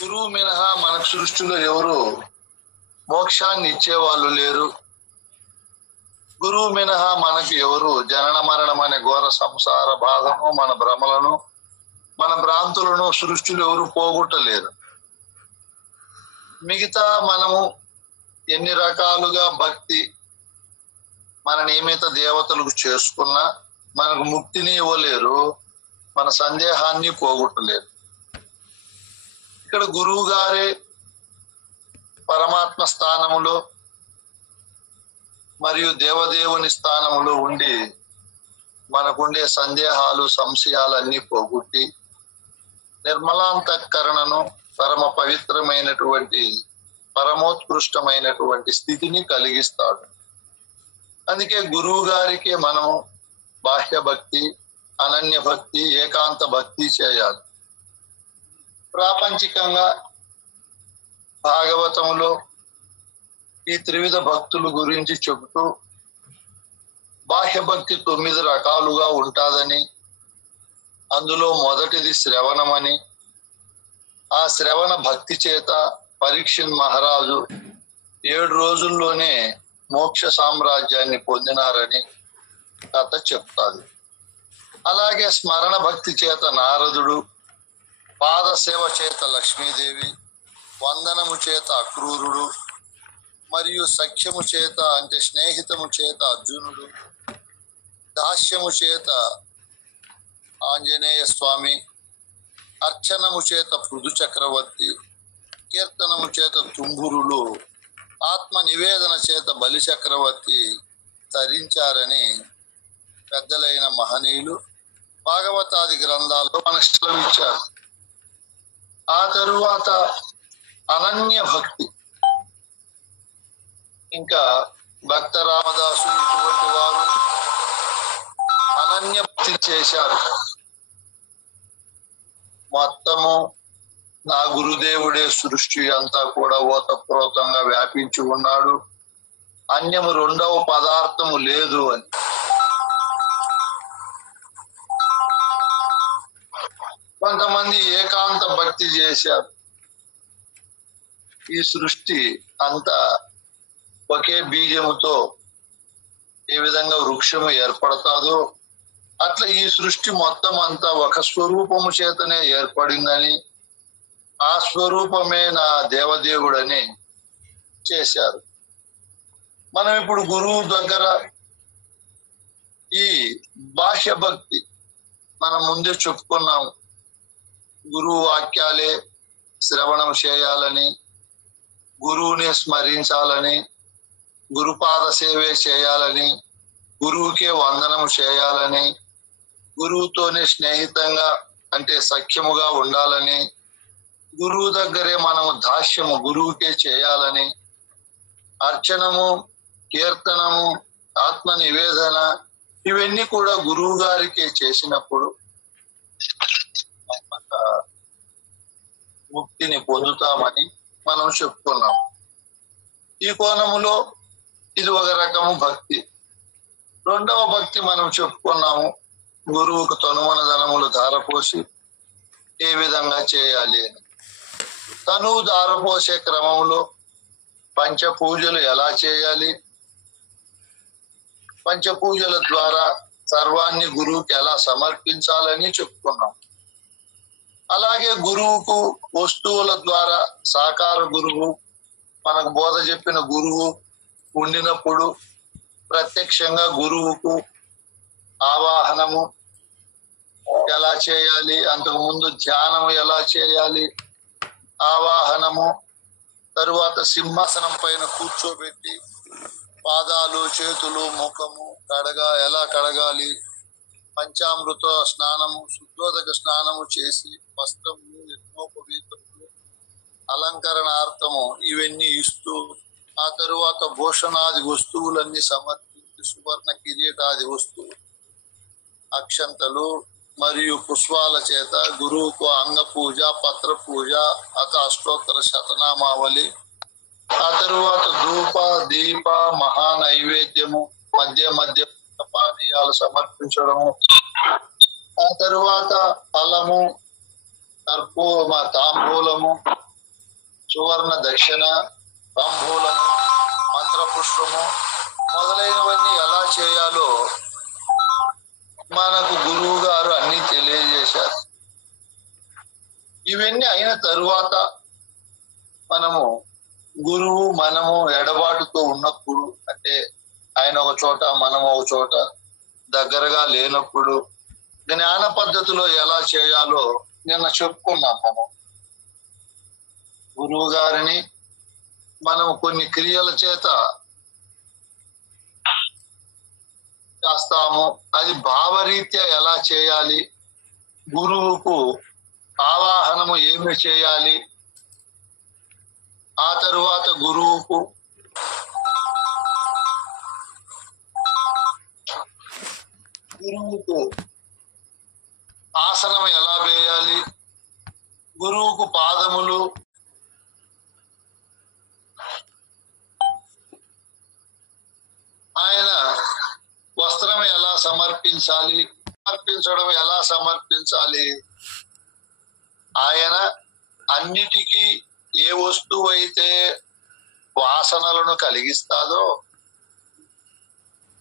గురువు మినహా మనకు సృష్టిలో ఎవరు మోక్షాన్ని ఇచ్చేవాళ్ళు లేరు. గురువు మినహా మనకు ఎవరు జనన మరణం అనే ఘోర సంసార బాధను, మన భ్రమలను, మన భ్రాంతులను సృష్టిలో ఎవరు పోగొట్టలేరు. మిగతా మనము ఎన్ని రకాలుగా భక్తి మన నియమిత దేవతలకు చేసుకున్నా మనకు ముక్తిని ఇవ్వలేరు, మన సందేహాన్ని పోగొట్టలేరు. ఇక్కడ గురువు గారే పరమాత్మ స్థానములో మరియు దేవదేవుని స్థానములో ఉండి మనకుండే సందేహాలు, సంశయాలన్నీ పోగొట్టి నిర్మలాంతఃకరణను, పరమ పవిత్రమైనటువంటి పరమోత్కృష్టమైనటువంటి స్థితిని కలిగిస్తాడు. అందుకే గురువు గారికి మనము బాహ్య భక్తి, అనన్య భక్తి, ఏకాంత భక్తి చేయాలి. ప్రాపంచికంగా భాగవతంలో ఈ త్రివిధ భక్తుల గురించి చెబుతూ బాహ్య భక్తి 9 రకాలుగా ఉంటాదని, అందులో మొదటిది శ్రవణమని, ఆ శ్రవణ భక్తి చేత పరీక్షిత్ మహారాజు 7 రోజుల్లోనే మోక్ష సామ్రాజ్యాన్ని పొందినారని కథ చెప్తాది. అలాగే స్మరణ భక్తి చేత నారదుడు, పాదసేవ చేత లక్ష్మీదేవి, వందనము చేత అక్రూరుడు, మరియు సఖ్యము చేత అంటే స్నేహితము చేత అర్జునుడు, దాస్యము చేత ఆంజనేయ స్వామి, అర్చనము చేత పృథు చక్రవర్తి, కీర్తనము చేత తుంబురులు, ఆత్మ నివేదన చేత బలి చక్రవర్తి తరించారని పెద్దలైన మహనీయులు భాగవతాది గ్రంథాల్లో మనకు సెలవిచ్చారు. ఆ తరువాత అనన్య భక్తి, ఇంకా భక్త రామదాసు ఇటువంటి వారు అనన్య భక్తి చేశారు. మొత్తము నా గురుదేవుడే సృష్టి అంతా కూడా ఓతప్రోతంగా వ్యాపించి ఉన్నాడు, అన్యము రెండవ పదార్థము లేదు అని. కొంతమంది ఏకాంత భక్తి చేశారు. ఈ సృష్టి అంతా ఒకే బీజముతో ఏ విధంగా వృక్షము ఏర్పడతాదో అట్లా ఈ సృష్టి మొత్తం అంతా ఒక స్వరూపము చేతనే ఏర్పడిందని, ఆ స్వరూపమే నా దేవదేవుడని చేశారు. మనం ఇప్పుడు గురువు దగ్గర ఈ బాహ్య భక్తి మనం ముందే చెప్పుకున్నాము. గురువు వాక్యాలే శ్రవణం చేయాలని, గురువుని స్మరించాలని, గురుపాద సేవే చేయాలని, గురువుకే వందనం చేయాలని, గురువుతోనే స్నేహితంగా అంటే సఖ్యముగా ఉండాలని, గురువు దగ్గరే మనము దాస్యము గురువుకే చేయాలని, అర్చనము, కీర్తనము, ఆత్మ నివేదన ఇవన్నీ కూడా గురువు గారికి చేసినప్పుడు ముక్తిని పొందుతామని మనం చెప్పుకున్నాం. ఈ కోణములో ఇది ఒక రకము భక్తి. రెండవ భక్తి మనం చెప్పుకున్నాము, గురువుకు తనుమనధనములు ధారపోసి ఏ విధంగా చేయాలి అని. తనువు ధారపోసే క్రమంలో పంచ పూజలు ఎలా చేయాలి, పంచపూజల ద్వారా సర్వాన్ని గురువుకి ఎలా సమర్పించాలని చెప్పుకున్నాం. అలాగే గురువుకు వస్తువుల ద్వారా సాకార గురువు, మనకు బోధ చెప్పిన గురువు ఉండినప్పుడు ప్రత్యక్షంగా గురువుకు ఆవాహనము ఎలా చేయాలి, అంతకు ముందు ధ్యానము ఎలా చేయాలి, ఆవాహనము, తరువాత సింహాసనం పైన కూర్చోబెట్టి పాదాలు, చేతులు, ముఖము ఎలా కడగాలి, పంచామృత స్నానము, శుద్ధోదక స్నానము చేసి వస్త్రము, యజ్ఞోపవీతము, అలంకరణార్థము ఇవన్నీ ఇస్తూ, ఆ తరువాత భూషణాది వస్తువులన్నీ సమర్పించి సువర్ణ కిరీటాది వస్తువులు, అక్షంతలు మరియు పుష్పాల చేత గురువుకు అంగ పూజ, పత్ర పూజ, అష్టాష్టోత్తర శతనామావళి, ఆ తరువాత ధూప, దీప, మహా నైవేద్యము, మధ్య మధ్య పానీయాలు సమర్పించడము, ఆ తరువాత ఫలము, తాంబూలము, సువర్ణ దక్షిణ, తాంబూలము, మంత్రపుష్పము మొదలైనవన్నీ ఎలా చేయాలో మనకు గురువు గారు అన్ని తెలియజేశారు. ఇవన్నీ అయిన తరువాత మనము గురువు మనము ఎడబాటుతో ఉన్నప్పుడు, అంటే ఆయన ఒక చోట మనం ఒక చోట దగ్గరగా లేనప్పుడు జ్ఞాన పద్ధతిలో ఎలా చేయాలో నిన్న చెప్పుకున్నాం. గురువు గారిని మనం కొన్ని క్రియల చేత చేస్తాము, అది భావరీత్యా ఎలా చేయాలి, గురువుకు ఆవాహనము ఏమి చేయాలి, ఆ తరువాత గురువుకు ఆసనం ఎలా వేయాలి, గురువుకు పాదములు, ఆయన వస్త్రం ఎలా సమర్పించాలి, సమర్పించడం ఎలా సమర్పించాలి, ఆయన అన్నిటికీ ఏ వస్తువు అయితే వాసనలను కలిగిస్తాదో,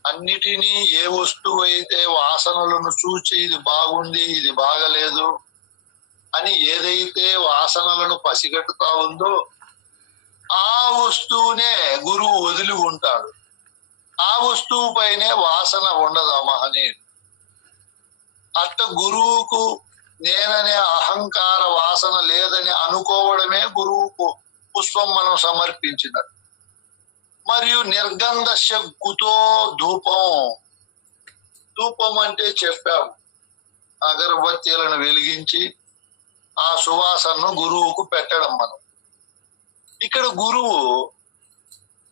అన్నిటినీ ఏ వస్తువు అయితే వాసనలను చూచి ఇది బాగుంది ఇది బాగలేదు అని ఏదైతే వాసనలను పసిగట్టుతా ఉందో ఆ వస్తువునే గురువు వదిలి ఉంటాడు. ఆ వస్తువు పైనే వాసన ఉండదు ఆ మహనీయుడు. అట్ట గురువుకు నేననే అహంకార వాసన లేదని అనుకోవడమే గురువుకు పుష్పం మనం సమర్పించినట్టు. మరియు నిర్గంధస్య కుతో ధూపం, ధూపం అంటే చెప్పాము అగరబత్తీలను వెలిగించి ఆ సువాసనను గురువుకు పెట్టడం. మనం ఇక్కడ గురువు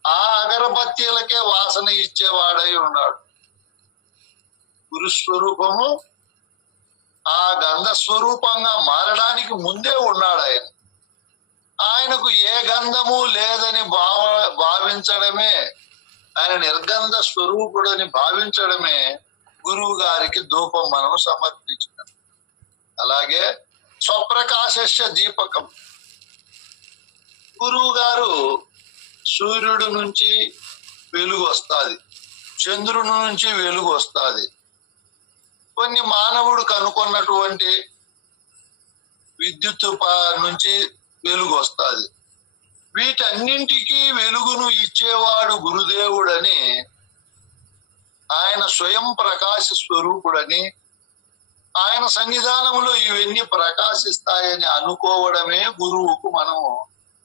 ఆ అగరబత్తీలకే వాసన ఇచ్చేవాడై ఉన్నాడు. గురుస్వరూపము ఆ గంధ స్వరూపంగా మారడానికి ముందే ఉన్నాడు ఆయన. ఆయనకు ఏ గంధము లేదని భావించడమే, ఆయన నిర్గంధ స్వరూపుడని భావించడమే గురువు గారికి ధూపం మనం సమర్పించడం. అలాగే స్వప్రకాశస్య దీపకం, గురువు గారు సూర్యుడు నుంచి వెలుగు వస్తుంది, చంద్రుడి నుంచి వెలుగు వస్తుంది, కొన్ని మానవుడు కనుక్కున్నటువంటి విద్యుత్ నుంచి వెలుగు వస్తుంది. వీటన్నింటికీ వెలుగును ఇచ్చేవాడు గురుదేవుడని, ఆయన స్వయం ప్రకాశ స్వరూపుడని, ఆయన సన్నిధానంలో ఇవన్నీ ప్రకాశిస్తాయని అనుకోవడమే గురువుకు మనము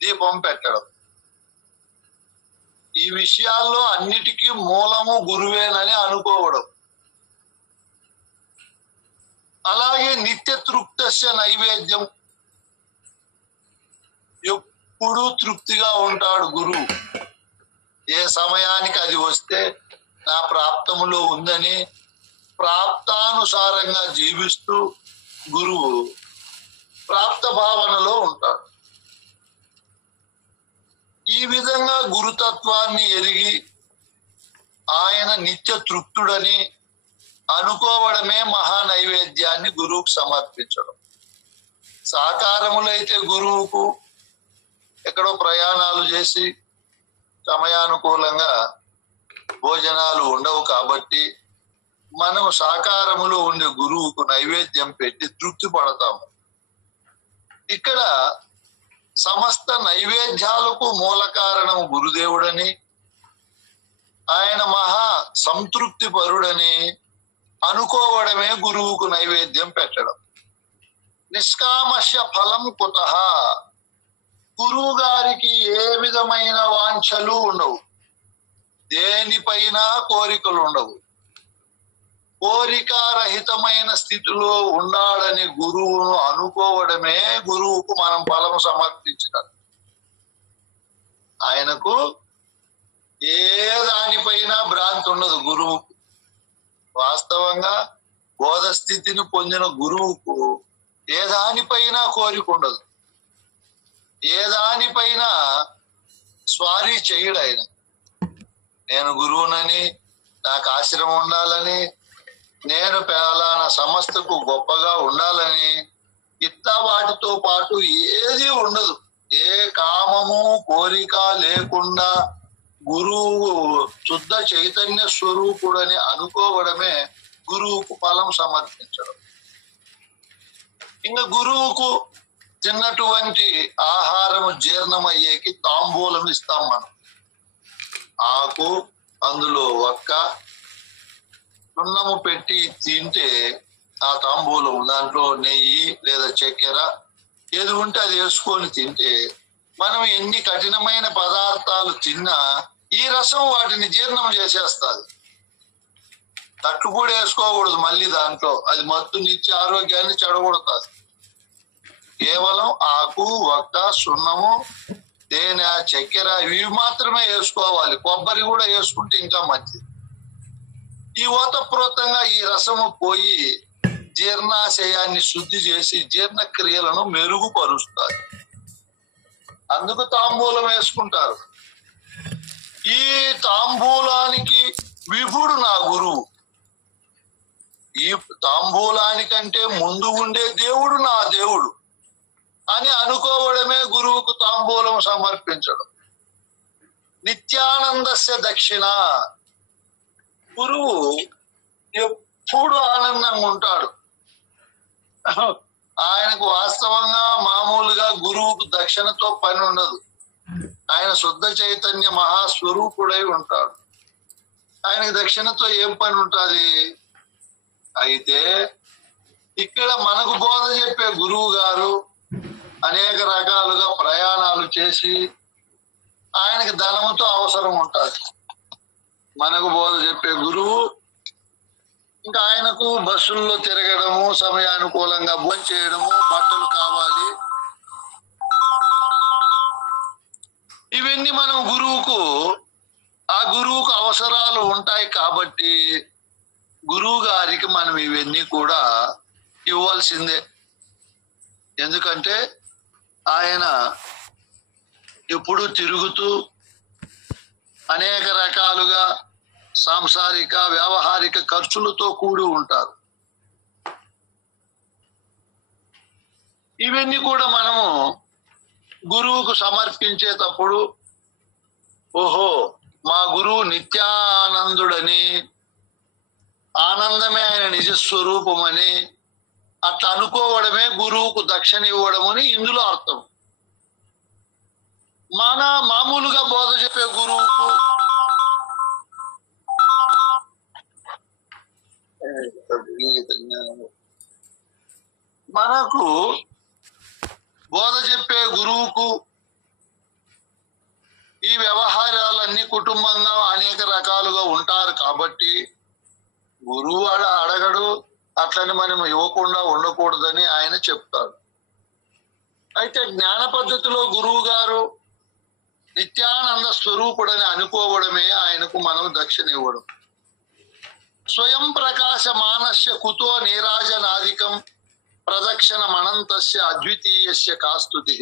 దీపం పెట్టడం. ఈ విషయాల్లో అన్నిటికీ మూలము గురువేనని అనుకోవడం. అలాగే నిత్య తృప్తస్య నైవేద్యం, ఎప్పుడూ తృప్తిగా ఉంటాడు గురువు. ఏ సమయానికి అది వస్తే నా ప్రాప్తములో ఉందని ప్రాప్తానుసారంగా జీవిస్తూ గురువు ప్రాప్త భావనలో ఉంటాడు. ఈ విధంగా గురుతత్వాన్ని ఎరిగి ఆయన నిత్య తృప్తుడని అనుకోవడమే మహా నైవేద్యాన్ని గురువుకు సమర్పించడం. సాకారములైతే గురువుకు ఎక్కడో ప్రయాణాలు చేసి సమయానుకూలంగా భోజనాలు ఉండవు కాబట్టి మనం సాకారములో ఉండే గురువుకు నైవేద్యం పెట్టి తృప్తి పడతాము. ఇక్కడ సమస్త నైవేద్యాలకు మూల కారణం గురుదేవుడని, ఆయన మహా సంతృప్తి పరుడని అనుకోవడమే గురువుకు నైవేద్యం పెట్టడం. నిష్కామస్య ఫలం కుతః, గురువు గారికి ఏ విధమైన వాంఛలు ఉండవు, దేనిపైన కోరికలు ఉండవు. కోరికారహితమైన స్థితిలో ఉండాలని గురువును అనుకోవడమే గురువుకు మనం ఫలం సమర్పించడం. ఆయనకు ఏ దానిపైన భ్రాంతి ఉండదు గురువుకు. వాస్తవంగా బోధ స్థితిని పొందిన గురువుకు ఏ దానిపైన కోరిక ఉండదు, ఏ దానిపైన స్వారీ చేయడు. ఆయన నేను గురువునని, నాకు ఆశ్రమం ఉండాలని, నేను పేలాన సంస్థకు గొప్పగా ఉండాలని, ఇట్లా వాటితో పాటు ఏది ఉండదు. ఏ కామము కోరిక లేకుండా గురువు శుద్ధ చైతన్య స్వరూపుడని అనుకోవడమే గురువుకు ఫలం సమర్పించడం. ఇంకా గురువుకు తిన్నటువంటి ఆహారము జీర్ణమయ్యేకి తాంబూలం ఇస్తాం మనం. ఆకు, అందులో ఒక్క సున్నము పెట్టి తింటే ఆ తాంబూలం దాంట్లో నెయ్యి లేదా చక్కెర ఏది ఉంటే అది వేసుకొని తింటే మనం ఎన్ని కఠినమైన పదార్థాలు తిన్నా ఈ రసం వాటిని జీర్ణం చేసేస్తుంది. తట్టు కూడా వేసుకోకూడదు మళ్ళీ దాంట్లో, అది మత్తునిచ్చి ఆరోగ్యాన్ని చెడగొడుతుంది. కేవలం ఆకు, ఒక్క, సున్నము, తేనె, చక్కెర ఇవి మాత్రమే వేసుకోవాలి. కొబ్బరి కూడా వేసుకుంటే ఇంకా మంచిది. ఈ ఓతప్రోతంగా ఈ రసము పోయి జీర్ణాశయాన్ని శుద్ధి చేసి జీర్ణక్రియలను మెరుగుపరుస్తారు. అందుకు తాంబూలం వేసుకుంటారు. ఈ తాంబూలానికి విభుడు నా గురువు. ఈ తాంబూలానికంటే ముందు ఉండే దేవుడు నా దేవుడు అని అనుకోవడమే గురువుకు తాంబూలం సమర్పించడం. నిత్యానందస్య దక్షిణ. గురువు ఎప్పుడు ఆనందంగా ఉంటాడు. ఆయనకు వాస్తవంగా మామూలుగా గురువుకు దక్షిణతో పని ఉండదు. ఆయన శుద్ధ చైతన్య మహాస్వరూపుడై ఉంటాడు. ఆయనకు దక్షిణతో ఏం పని ఉంటుంది? అయితే ఇక్కడ మనకు బోధ చెప్పే గురువు గారు అనేక రకాలుగా ప్రయాణాలు చేసి ఆయనకి ధనముతో అవసరం ఉంటుంది. మనకు బోధ చెప్పే గురువు ఇంకా ఆయనకు బస్సుల్లో తిరగడము, సమయానుకూలంగా భోజనం చేయడము, బట్టలు కావాలి, ఇవన్నీ మనం ఆ గురువుకు అవసరాలు ఉంటాయి. కాబట్టి గురువు గారికి మనం ఇవన్నీ కూడా ఇవ్వాల్సిందే. ఎందుకంటే ఆయన ఎప్పుడు తిరుగుతూ అనేక రకాలుగా సాంసారిక వ్యావహారిక ఖర్చులతో కూడి ఉంటారు. ఇవన్నీ కూడా మనము గురువుకు సమర్పించేటప్పుడు ఓహో మా గురువు నిత్యానందుడని, ఆనందమే ఆయన నిజస్వరూపమని అట్లా అనుకోవడమే గురువుకు దక్షిణ ఇవ్వడమని ఇందులో అర్థం. మన మామూలుగా బోధ చెప్పే గురువుకు మనకు బోధ చెప్పే గురువుకు ఈ వ్యవహారాలన్నీ కుటుంబంగా అనేక రకాలుగా ఉంటారు. కాబట్టి గురువు అడగడు, అట్లని మనం ఇవ్వకుండా ఉండకూడదని ఆయన చెప్తాడు. అయితే జ్ఞాన పద్ధతిలో గురువు గారు నిత్యానంద స్వరూపుడని అనుకోవడమే ఆయనకు మనం దక్షిణ ఇవ్వడం. స్వయం ప్రకాశ మానస్య కుతో నీరాజనాదికం ప్రదక్షిణ మనంతస్య అద్వితీయస్య కాస్తుతి.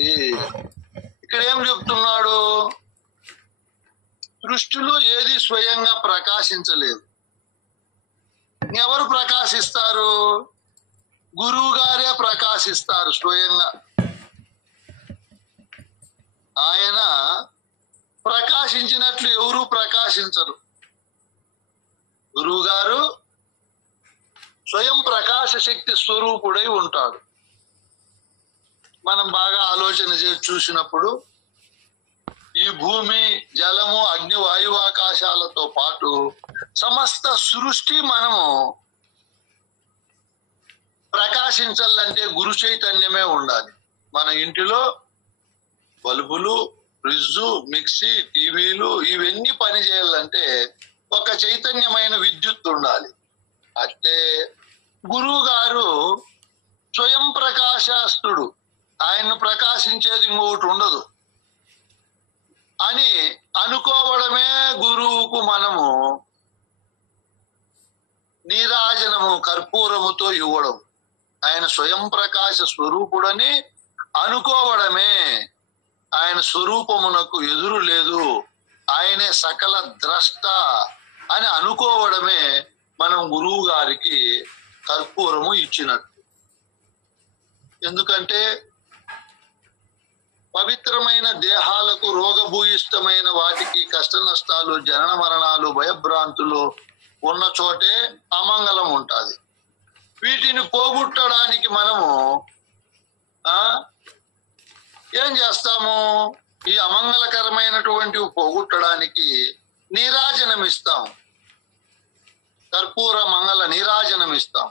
ఇక్కడ ఏం చెప్తున్నాడు? సృష్టిలో ఏది స్వయంగా ప్రకాశించలేదు. ఎవరు ప్రకాశిస్తారు? గురువు గారే ప్రకాశిస్తారు స్వయంగా. ఆయన ప్రకాశించినట్లు ఎవరు ప్రకాశించరు. గురువు గారు స్వయం ప్రకాశ శక్తి స్వరూపుడై ఉంటాడు. మనం బాగా ఆలోచన చేసి చూసినప్పుడు ఈ భూమి, జలము, అగ్ని, వాయువాకాశాలతో పాటు సమస్త సృష్టి మనము ప్రకాశించాలంటే గురు చైతన్యమే ఉండాలి. మన ఇంటిలో బల్బులు, ఫ్రిడ్జ్, మిక్సీ, టీవీలు ఇవన్నీ పని చేయాలంటే ఒక చైతన్యమైన విద్యుత్ ఉండాలి. అంటే గురువు గారు స్వయం ప్రకాశస్తుడు, ఆయన్ను ప్రకాశించేది ఇంకొకటి ఉండదు అని అనుకోవడమే గురువుకు మనము నీరాజనము కర్పూరముతో ఇవ్వడం. ఆయన స్వయం ప్రకాశ స్వరూపుడని అనుకోవడమే. ఆయన స్వరూపమునకు ఎదురు లేదు, ఆయనే సకల ద్రష్ట అని అనుకోవడమే మనం గురువు గారికి కర్పూరము ఇచ్చినట్టు. ఎందుకంటే పవిత్రమైన దేహాలకు రోగభూయిష్టమైన వాటికి కష్ట నష్టాలు, జనన మరణాలు, భయభ్రాంతులు ఉన్న చోటే అమంగళం ఉంటుంది. వీటిని పోగొట్టడానికి మనము ఏం చేస్తాము? ఈ అమంగళకరమైనటువంటి పోగొట్టడానికి నీరాజనం ఇస్తాం. కర్పూర మంగళ నీరాజనం ఇస్తాం.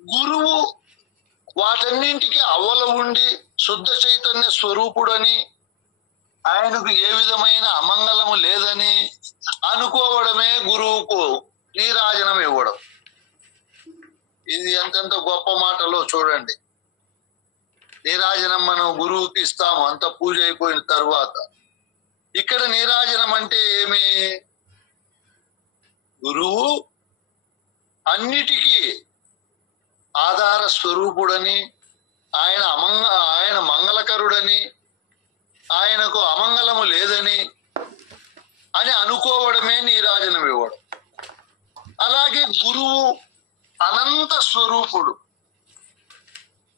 గురువు వాటన్నింటికి అవ్వల ఉండి శుద్ధ చైతన్య స్వరూపుడని, ఆయనకు ఏ విధమైన అమంగళము లేదని అనుకోవడమే గురువుకు నీరాజనం ఇవ్వడం. ఇది ఎంతెంత గొప్ప మాటలో చూడండి. నీరాజనం మనం గురువుకి ఇస్తాము అంత పూజ అయిపోయిన తర్వాత. ఇక్కడ నీరాజనం అంటే ఏమి? గురువు అన్నిటికీ ఆధార స్వరూపుడని, ఆయన మంగళకరుడని, ఆయనకు అమంగళము లేదని అని అనుకోవడమే నీరాజనం ఇవ్వడం. అలాగే గురువు అనంత స్వరూపుడు.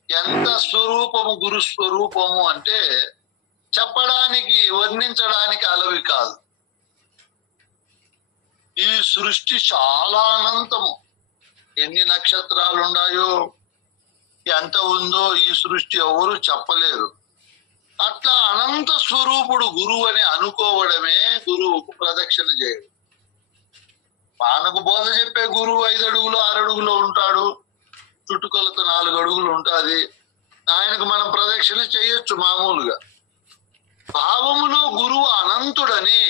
ఎంత స్వరూపము గురు స్వరూపము అంటే చెప్పడానికి, వర్ణించడానికి అలవి కాదు. ఈ సృష్టి చాలా అనంతము. ఎన్ని నక్షత్రాలు ఉన్నాయో, ఎంత ఉందో ఈ సృష్టి ఎవరు చెప్పలేరు. అట్లా అనంత స్వరూపుడు గురువు అని అనుకోవడమే గురువుకు ప్రదక్షిణ చేయడం. మనకు బోధ చెప్పే గురువు 5 అడుగులు 6 అడుగులు ఉంటాడు, చుట్టుకొలత 4 అడుగులు ఉంటుంది. ఆయనకు మనం ప్రదక్షిణ చేయొచ్చు మామూలుగా. భావములో గురువు అనంతుడని,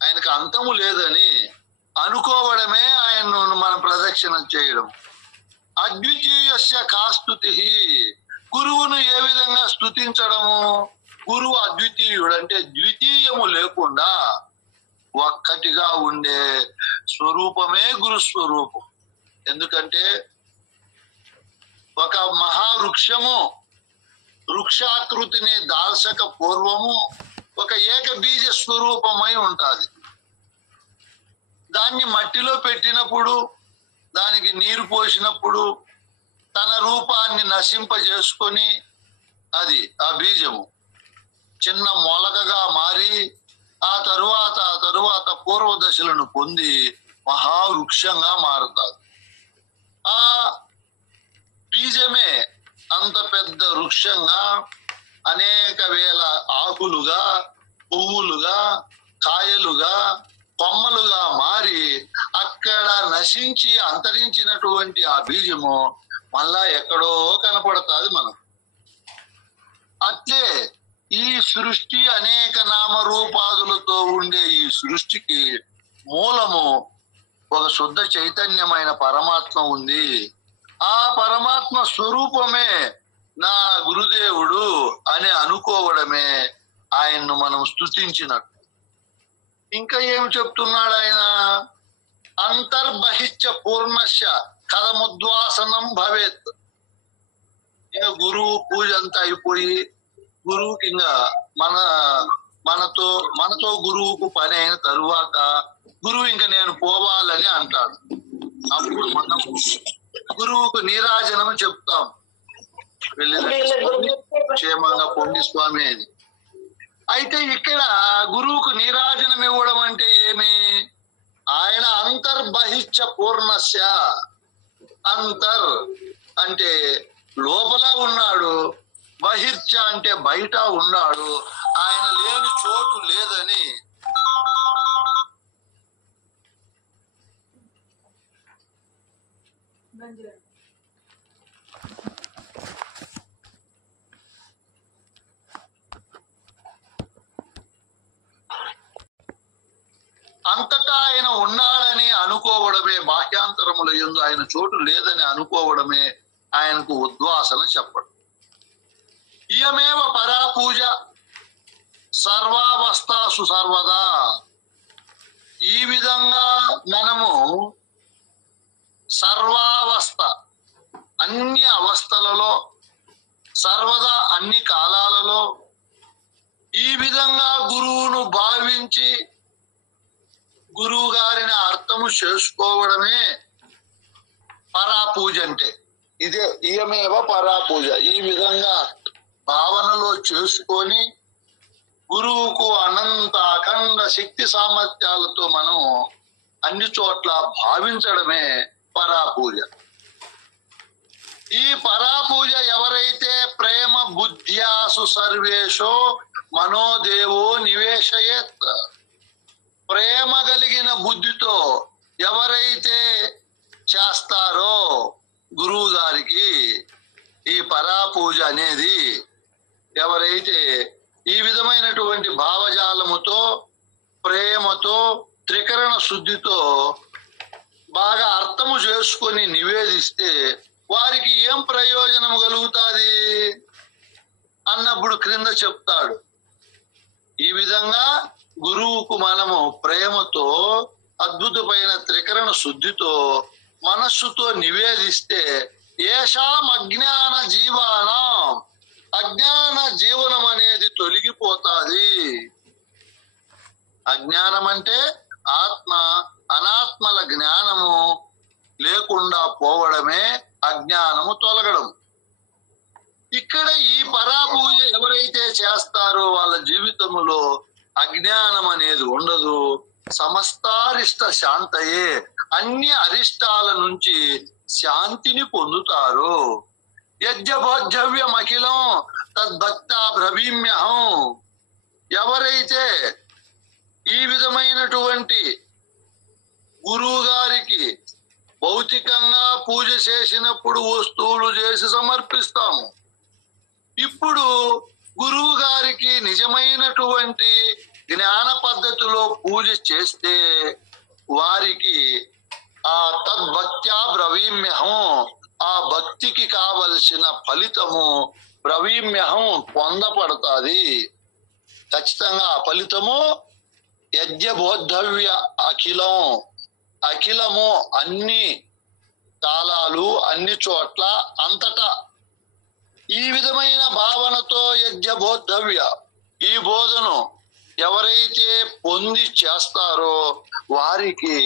ఆయనకు అంతము లేదని అనుకోవడమే ఆయన్ను మనం ప్రదక్షిణ చేయడం. అద్వితీయస్య కాస్తుతి, గురువును ఏ విధంగా స్తుతించడము? గురువు అద్వితీయుడు అంటే ద్వితీయము లేకుండా ఒక్కటిగా ఉండే స్వరూపమే గురు స్వరూపం. ఎందుకంటే ఒక మహావృక్షము వృక్షాకృతిని దాల్చక పూర్వము ఒక ఏక బీజ స్వరూపమై ఉంటుంది. దాన్ని మట్టిలో పెట్టినప్పుడు, దానికి నీరు పోసినప్పుడు తన రూపాన్ని నశింపజేసుకొని అది ఆ బీజము చిన్న మొలకగా మారి ఆ తరువాత పూర్వ దశలను పొంది మహావృక్షంగా మారుతారు. ఆ బీజమే అంత పెద్ద వృక్షంగా అనేక వేల ఆకులుగా, పువ్వులుగా, కాయలుగా, కొమ్మలుగా మారి అక్కడ నశించి అంతరించినటువంటి ఆ బీజము మళ్ళా ఎక్కడో కనపడుతుంది మనం. అట్లే ఈ సృష్టి అనేక నామరూపాదులతో ఉండే ఈ సృష్టికి మూలము ఒక శుద్ధ చైతన్యమైన పరమాత్మ ఉంది. ఆ పరమాత్మ స్వరూపమే నా గురుదేవుడు అని అనుకోవడమే ఆయన్ను మనం స్తుతించినట్టు. ఇంకా ఏం చెప్తున్నాడు ఆయన? అంతర్బహిష్య పూర్ణస్య కథముద్వాసనం భవేత్. ఇంకా గురువు పూజ అంతా అయిపోయి గురువుకి ఇంకా మనతో గురువుకు పని అయిన తరువాత గురువు ఇంకా నేను పోవాలని అంటాడు. అప్పుడు మనం గురువుకు నీరాజనం చెప్తాం, వెళ్ళి క్షేమంగా పొంది స్వామి అని. అయితే ఇక్కడ గురువుకు నీరాజనం ఇవ్వడం అంటే ఏమి? ఆయన అంతర్బహిష్య పూర్ణస్య, అంతర్ అంటే లోపల ఉన్నాడు, బహిర్చ అంటే బయట ఉన్నాడు. ఆయన లేని చోటు లేదని అంతటా ఆయన ఉన్నాడని అనుకోవడమే, బాహ్యాంతరముల యందు ఆయన చోటు లేదని అనుకోవడమే ఆయనకు ఉద్వాసన చెప్పడం. ఇయమేవ పరాపూజ సర్వావస్థాసు సర్వదా. ఈ విధంగా మనము సర్వావస్థ, అన్ని అవస్థలలో, సర్వదా అన్ని కాలాలలో ఈ విధంగా గురువును భావించి గురువు గారిని అర్థము చేసుకోవడమే పరాపూజ అంటే. ఇదే ఇయమేవ పరాపూజ. ఈ విధంగా భావనలో చేసుకొని గురువుకు అనంత అఖండ శక్తి సామర్థ్యాలతో మనం అన్ని చోట్ల భావించడమే పరాపూజ. ఈ పరాపూజ ఎవరైతే ప్రేమ బుద్ధ్యాసు సర్వేషో మనోదేవో నివేశయేత్, ప్రేమ కలిగిన బుద్ధితో ఎవరైతే చేస్తారో గురువు గారికి ఈ పరాపూజ అనేది, ఎవరైతే ఈ విధమైనటువంటి భావజాలముతో ప్రేమతో త్రికరణ శుద్ధితో బాగా అర్థము చేసుకొని నివేదిస్తే వారికి ఏం ప్రయోజనం కలుగుతుంది అన్నప్పుడు క్రింద చెప్తాడు. ఈ విధంగా గురువుకు మనము ప్రేమతో అద్భుతమైన త్రికరణ శుద్ధితో మనస్సుతో నివేదిస్తే ఏషాం అజ్ఞాన జీవానం, అజ్ఞాన జీవనం అనేది తొలగిపోతాది. అజ్ఞానం అంటే ఆత్మ అనాత్మల జ్ఞానము లేకుండా పోవడమే అజ్ఞానము తొలగడం. ఇక్కడ ఈ పరాపూజ ఎవరైతే చేస్తారో వాళ్ళ జీవితంలో అజ్ఞానం అనేది ఉండదు. సమస్తారిష్ట శాంతయే, అన్ని అరిష్టాల నుంచి శాంతిని పొందుతారు. యజ్ఞభోజ్యవ్యం అఖిలం తద్భక్త బ్రవీమ్యహం, ఎవరైతే ఈ విధమైనటువంటి గురువు గారికి భౌతికంగా పూజ చేసినప్పుడు వస్తువులు చేసి సమర్పిస్తాము. ఇప్పుడు గురువు గారికి నిజమైనటువంటి జ్ఞాన పద్ధతిలో పూజ చేస్తే వారికి ఆ తద్భక్త్యా బ్రవీమ్యహం, ఆ భక్తికి కావలసిన ఫలితము బ్రవీమ్యహం పొందపడుతుంది. ఖచ్చితంగా ఆ ఫలితము యజ్ఞబోద్ధవ్య అఖిలం, అఖిలము అన్ని కాలాలు అన్ని చోట్ల అంతటా ఈ విధమైన భావనతో యజ్ఞబోద్ధవ్య, ఈ బోధను ఎవరైతే పొంది చేస్తారో వారికి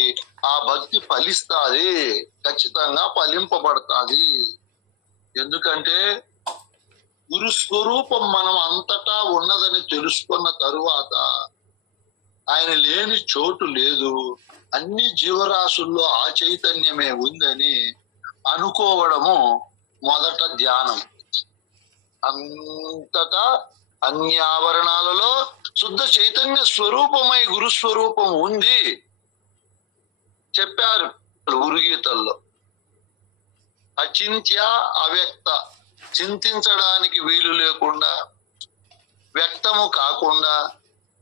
ఆ భక్తి ఫలిస్తుంది, ఖచ్చితంగా ఫలింపబడుతుంది. ఎందుకంటే గురు స్వరూపం మనం అంతటా ఉన్నదని తెలుసుకున్న తరువాత ఆయన లేని చోటు లేదు, అన్ని జీవరాశుల్లో ఆ చైతన్యమే ఉందని అనుకోవడము మొదట ధ్యానం. అంతటా అన్ని ఆవరణాలలో శుద్ధ చైతన్య స్వరూపమై గురుస్వరూపం ఉంది చెప్పారు గురుగీతల్లో. అచింత్య అవ్యక్త, చింతించడానికి వీలు లేకుండా, వ్యక్తము కాకుండా,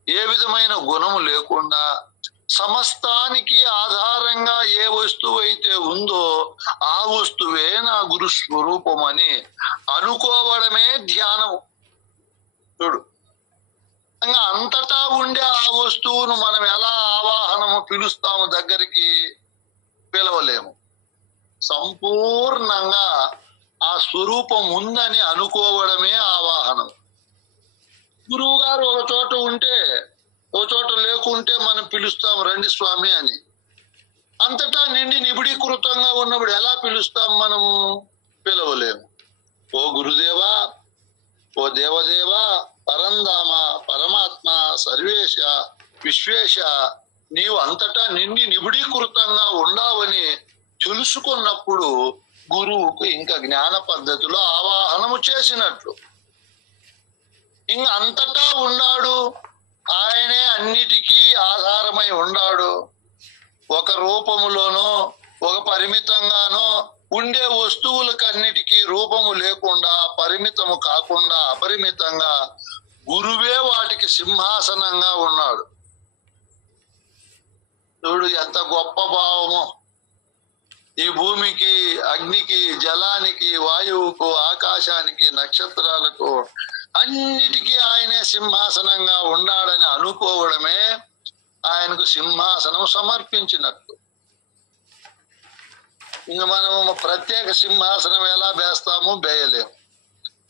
ఏ విధమైన గుణము లేకుండా, సమస్తానికి ఆధారంగా ఏ వస్తువు అయితే ఉందో ఆ వస్తువే నా గురు స్వరూపం అని అనుకోవడమే ధ్యానం. చూడు, ఇంకా అంతటా ఉండే ఆ వస్తువును మనం ఎలా ఆవాహనము పిలుస్తాము, దగ్గరికి పిలవలేము. సంపూర్ణంగా ఆ స్వరూపం ఉందని అనుకోవడమే ఆవాహనం. గురువు గారు ఒక చోట ఉంటే ఒక చోట లేకుంటే మనం పిలుస్తాం రండి స్వామి అని. అంతటా నిండి నిబిడీకృతంగా ఉన్నప్పుడు ఎలా పిలుస్తాం మనము? పిలవలేము. ఓ గురుదేవా, ఓ దేవదేవా, పరంధామ, పరమాత్మ, సర్వేశ, విశ్వేశ, నీవు అంతటా నిండి నిబిడీకృతంగా ఉండావని తెలుసుకున్నప్పుడు గురువుకు ఇంకా జ్ఞాన పద్ధతిలో ఆవాహనము చేసినట్లు. ఇంక అంతటా ఉన్నాడు, ఆయనే అన్నిటికీ ఆధారమై ఉన్నాడు. ఒక రూపములోనో ఒక పరిమితంగానో ఉండే వస్తువులకన్నిటికీ రూపము లేకుండా, పరిమితము కాకుండా అపరిమితంగా గురువే వాటికి సింహాసనంగా ఉన్నాడు. చూడు ఎంత గొప్ప భావము! ఈ భూమికి, అగ్నికి, జలానికి, వాయువుకు, ఆకాశానికి, నక్షత్రాలకు అన్నిటికీ ఆయనే సింహాసనంగా ఉన్నాడని అనుకోవడమే ఆయనకు సింహాసనం సమర్పించినట్టు. ఇంక మనము ప్రత్యేక సింహాసనం ఎలా వేస్తాము? వేయలేము.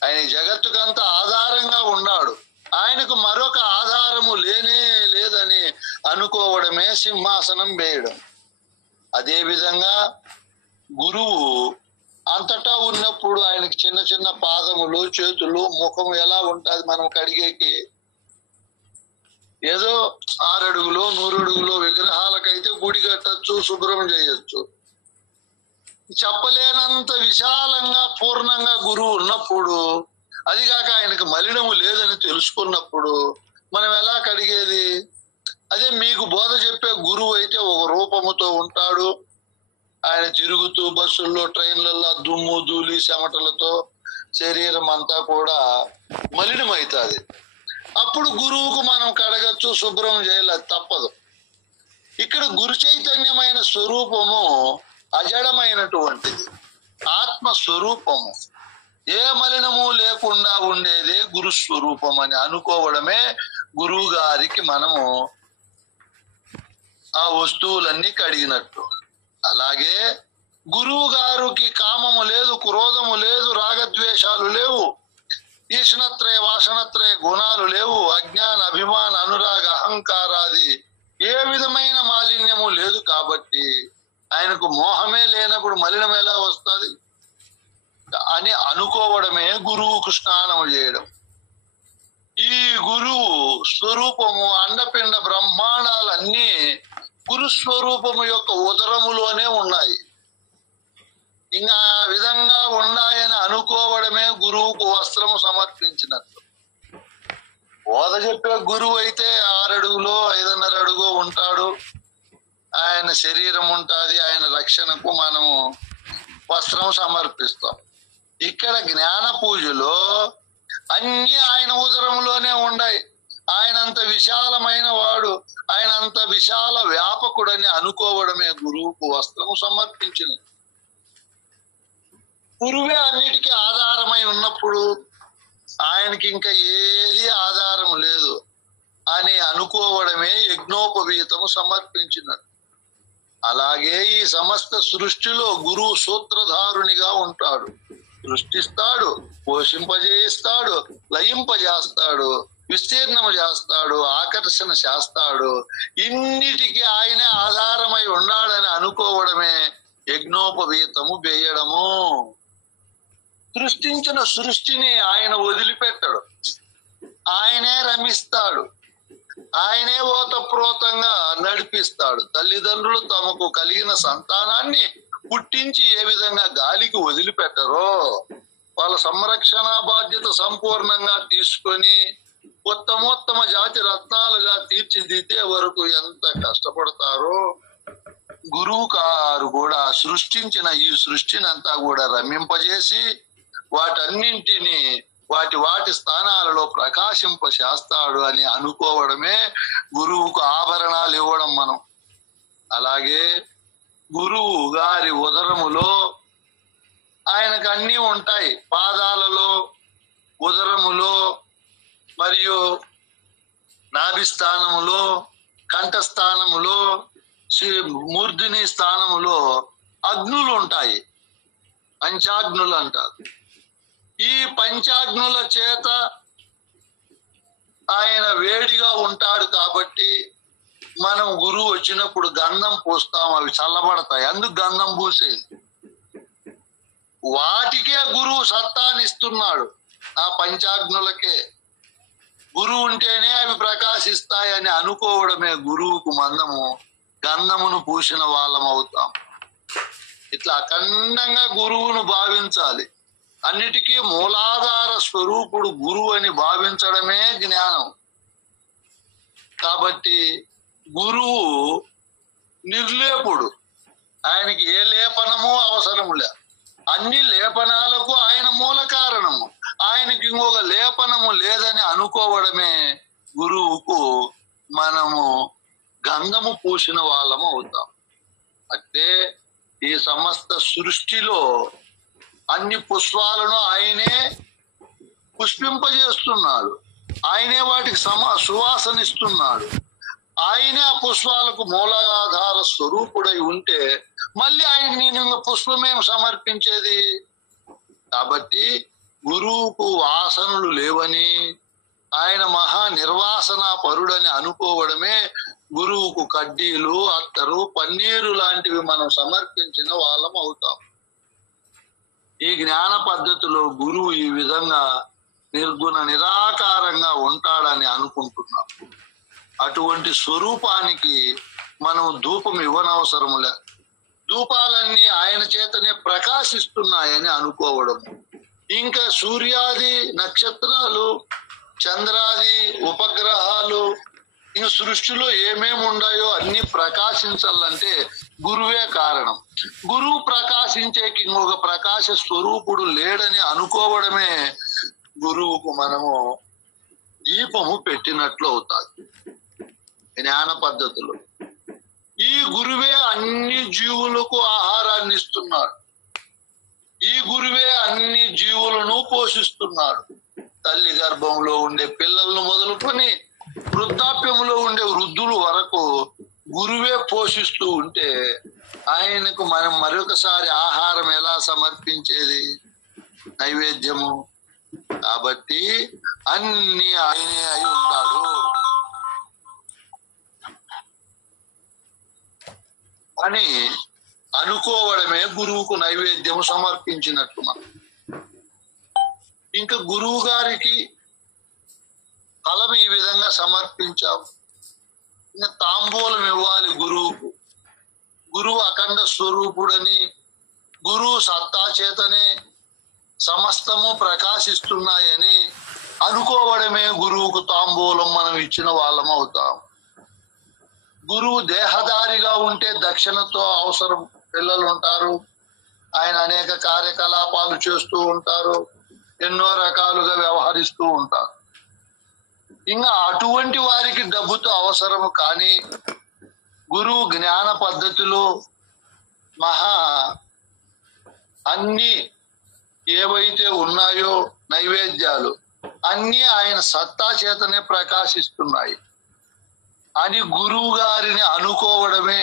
ఆయన జగత్తుకంతా ఆధారంగా ఉన్నాడు, ఆయనకు మరొక ఆధారము లేనే లేదని అనుకోవడమే సింహాసనం వేయడం. అదే విధంగా గురువు అంతటా ఉన్నప్పుడు ఆయనకి చిన్న చిన్న పాదములు, చేతులు, ముఖం ఎలా ఉంటది మనం కడిగేకి? ఏదో 6 అడుగులో 100 అడుగులో విగ్రహాలకైతే గుడి కట్టచ్చు, శుభ్రం చేయొచ్చు. చెప్పలేనంత విశాలంగా పూర్ణంగా గురువు ఉన్నప్పుడు, అదిగాక ఆయనకు మలినము లేదని తెలుసుకున్నప్పుడు మనం ఎలా కడిగేది? అదే మీకు బోధ చెప్పే గురువు అయితే ఒక రూపముతో ఉంటాడు. ఆయన తిరుగుతూ బస్సుల్లో, ట్రైన్లలో దుమ్ము, ధూళి, చెమటలతో శరీరం అంతా కూడా మలినమవుతుంది. అప్పుడు గురువుకు మనం కడగచ్చు, శుభ్రం చేయలేదు, తప్పదు. ఇక్కడ గురు చైతన్యమైన స్వరూపము అజడమైనటువంటిది, ఆత్మస్వరూపము, ఏ మలినము లేకుండా ఉండేదే గురు స్వరూపం అని అనుకోవడమే గురువు గారికి మనము ఆ వస్తువులన్నీ కడిగినట్టు. అలాగే గురువు గారికి కామము లేదు, క్రోధము లేదు, రాగద్వేషాలు లేవు, ఈషణత్రయ వాసనత్రయ గుణాలు లేవు, అజ్ఞాన అభిమాన అనురాగ అహంకారాది ఏ విధమైన మాలిన్యము లేదు. కాబట్టి ఆయనకు మోహమే లేనప్పుడు మలినం ఎలా వస్తుంది అని అనుకోవడమే గురువుకు స్నానము చేయడం. ఈ గురువు స్వరూపము అండపిండ బ్రహ్మాండాలన్నీ గురు స్వరూపము యొక్క ఉదరములోనే ఉన్నాయి. ఇంకా ఆ విధంగా ఉన్నాయని అనుకోవడమే గురువుకు వస్త్రము సమర్పించినట్టు. బోధ చెప్పే గురువు అయితే 6 అడుగులో 5.5 అడుగు ఉంటాడు. ఆయన శరీరం ఉంటుంది, ఆయన రక్షణకు మనము వస్త్రం సమర్పిస్తాం. ఇక్కడ జ్ఞాన పూజలో అన్ని ఆయన ఉదరంలోనే ఉన్నాయి. ఆయనంత విశాలమైన వాడు, ఆయనంత విశాల వ్యాపకుడని అనుకోవడమే గురువుకు వస్త్రము సమర్పించింది. గురువే అన్నిటికీ ఆధారమై ఉన్నప్పుడు ఆయనకి ఇంకా ఏది ఆధారం లేదు అని అనుకోవడమే యజ్ఞోపవీతము సమర్పించినట్టు. అలాగే ఈ సమస్త సృష్టిలో గురువు సూత్రధారునిగా ఉంటాడు. సృష్టిస్తాడు, పోషింపజేయిస్తాడు, లయింపజేస్తాడు, విస్తీర్ణము చేస్తాడు, ఆకర్షణ చేస్తాడు. ఇన్నిటికీ ఆయనే ఆధారమై ఉన్నాడని అనుకోవడమే యజ్ఞోపవీతము వేయడము. సృష్టించిన సృష్టిని ఆయన వదిలిపెట్టడు, ఆయనే రమిస్తాడు, ఆయనే ఓతప్రోతంగా నడిపిస్తాడు. తల్లిదండ్రులు తమకు కలిగిన సంతానాన్ని పుట్టించి ఏ విధంగా గాలికి వదిలిపెట్టరో, వాళ్ళ సంరక్షణ బాధ్యత సంపూర్ణంగా తీసుకొని ఉత్తమోత్తమ జాతి రత్నాలుగా తీర్చిదిద్దే వరకు ఎంత కష్టపడతారో, గురువు గారు కూడా సృష్టించిన ఈ సృష్టిని అంతా కూడా రమింపజేసి వాటన్నింటినీ వాటి స్థానాలలో ప్రకాశింప చేస్తాడు అని అనుకోవడమే గురువుకు ఆభరణాలు ఇవ్వడం మనం. అలాగే గురువు గారి ఉదరములో ఆయనకు అన్నీ ఉంటాయి. పాదాలలో, ఉదరములో, మరియు నాభిస్థానములో, కంఠస్థానములో, మూర్ధిని స్థానములో అగ్నులు ఉంటాయి. పంచాగ్నులు అంటారు. ఈ పంచాగ్నుల చేత ఆయన వేడిగా ఉంటాడు కాబట్టి మనం గురువు వచ్చినప్పుడు గంధం పూస్తాం, అవి చల్లబడతాయి. అందుకు గంధం పూసేది. వాటికే గురువు సత్తానిస్తున్నాడు. ఆ పంచాగ్నులకే గురువు ఉంటేనే అవి ప్రకాశిస్తాయని అనుకోవడమే గురువుకు మందము. గంధమును పూసిన వాళ్ళం అవుతాం. ఇట్లా అఖండంగా గురువును భావించాలి. అన్నిటికీ మూలాధార స్వరూపుడు గురువు అని భావించడమే జ్ఞానం. కాబట్టి గురువు నిర్లేపుడు, ఆయనకి ఏ లేపనము అవసరం లే. అన్ని లేపనాలకు ఆయన మూల కారణము. ఆయనకి ఇంకొక లేపనము లేదని అనుకోవడమే గురువుకు మనము గంధము పూసిన వాళ్ళము అవుతాం. అంటే ఈ సమస్త సృష్టిలో అన్ని పుష్పాలను ఆయనే పుష్పింపజేస్తున్నాడు. ఆయనే వాటికి సువాసనిస్తున్నాడు. ఆయనే ఆ పుష్పాలకు మూలాధార స్వరూపుడై ఉంటే మళ్ళీ ఆయన నేను పుష్పమేం సమర్పించేది? కాబట్టి గురువుకు వాసనలు లేవని, ఆయన మహా నిర్వాసన పరుడని అనుకోవడమే గురువుకు కడ్డీలు, అత్తరు, పన్నీరు లాంటివి మనం సమర్పించిన వాళ్ళం అవుతాం. ఈ జ్ఞాన పద్ధతిలో గురువు ఈ విధంగా నిర్గుణ నిరాకారంగా ఉంటాడని అనుకుంటున్నాం. అటువంటి స్వరూపానికి మనం ధూపం ఇవ్వనవసరములే. ధూపాలన్నీ ఆయన చేతనే ప్రకాశిస్తున్నాయని అనుకోవడం. ఇంకా సూర్యాది నక్షత్రాలు, చంద్రాది ఉపగ్రహాలు, ఇంకా సృష్టిలో ఏమేమి ఉన్నాయో అన్ని ప్రకాశించాలంటే గురువే కారణం. గురువు ప్రకాశించేకి ఇంకొక ప్రకాశ స్వరూపుడు లేడని అనుకోవడమే గురువుకు మనము దీపము పెట్టినట్లు అవుతాది జ్ఞాన పద్ధతులు. ఈ గురువే అన్ని జీవులకు ఆహారాన్ని ఇస్తున్నాడు. ఈ గురువే అన్ని జీవులను పోషిస్తున్నాడు. తల్లి గర్భంలో ఉండే పిల్లలను మొదలుకొని వృద్ధాప్యంలో ఉండే వృద్ధులు వరకు గురువే పోషిస్తూ ఉంటే ఆయనకు మనం మరొకసారి ఆహారం ఎలా సమర్పించేది? నైవేద్యము. కాబట్టి అన్ని ఆయనే అయి ఉన్నాడు అని అనుకోవడమే గురువుకు నైవేద్యము సమర్పించినట్టు. మనం ఇంకా గురువు గారికి ఫలం ఈ విధంగా సమర్పించాము. ఇంకా తాంబూలం ఇవ్వాలి గురువుకు. గురువు అఖండ స్వరూపుడని, గురువు సత్తా చేతనే సమస్తము ప్రకాశిస్తున్నాయని అనుకోవడమే గురువుకు తాంబూలం మనం ఇచ్చిన వాళ్ళం అవుతాం. గురువు దేహదారిగా ఉంటే దక్షిణతో అవసరం. పిల్లలు ఉంటారు, ఆయన అనేక కార్యకలాపాలు చేస్తూ ఉంటారు, ఎన్నో రకాలుగా వ్యవహరిస్తూ ఉంటారు. ఇంకా అటువంటి వారికి డబ్బుతో అవసరము. కానీ గురువు జ్ఞాన పద్ధతిలో అన్ని ఏవైతే ఉన్నాయో నైవేద్యాలు అన్ని ఆయన సత్తా చేతనే ప్రకాశిస్తున్నాయి అని గురువు గారిని అనుకోవడమే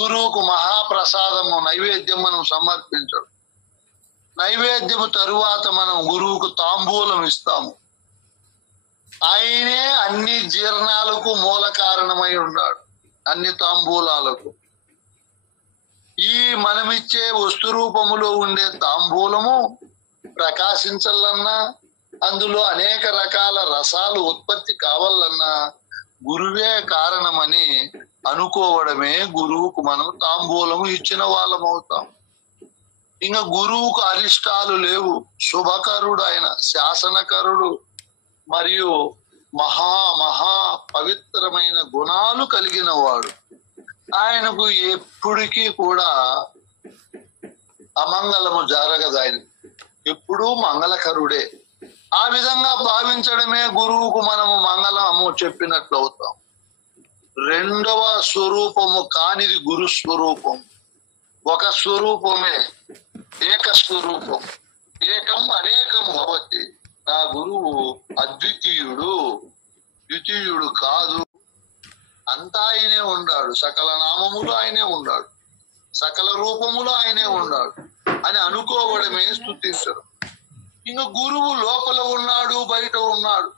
గురువుకు మహాప్రసాదము. నైవేద్యం మనం సమర్పించడం. నైవేద్యము తరువాత మనం గురువుకు తాంబూలం ఇస్తాము. ఆయనే అన్ని జీర్ణాలకు మూల కారణమై ఉన్నాడు, అన్ని తాంబూలాలకు. ఈ మనమిచ్చే వస్తు రూపములో ఉండే తాంబూలము ప్రకాశించాలన్నా, అందులో అనేక రకాల రసాలు ఉత్పత్తి కావాలన్నా గురువే కారణమని అనుకోవడమే గురువుకు మనం తాంబూలము ఇచ్చిన వాళ్ళం అవుతాం. ఇంకా గురువుకు అరిష్టాలు లేవు. శుభకరుడు ఆయన, శాసనకరుడు, మరియు మహా పవిత్రమైన గుణాలు కలిగిన వాడు. ఆయనకు ఎప్పటికీ కూడా అమంగళము జరగదు. ఆయన ఎప్పుడూ మంగళకరుడే. ఆ విధంగా భావించడమే గురువుకు మనము మంగళము చెప్పినట్లు అవుతాం. రెండవ స్వరూపము కానిది గురు స్వరూపం. ఒక స్వరూపమే, ఏక స్వరూపం. ఏకం అనేకం భవతి. నా గురువు అద్వితీయుడు, ద్వితీయుడు కాదు. అంతా ఆయనే ఉన్నాడు, సకల నామములు ఆయనే ఉన్నాడు, సకల రూపములు ఆయనే ఉన్నాడు అని అనుకోవడమే స్తుతించడం. ఇంకా గురువు లోపల ఉన్నాడు, బయట ఉన్నాడు.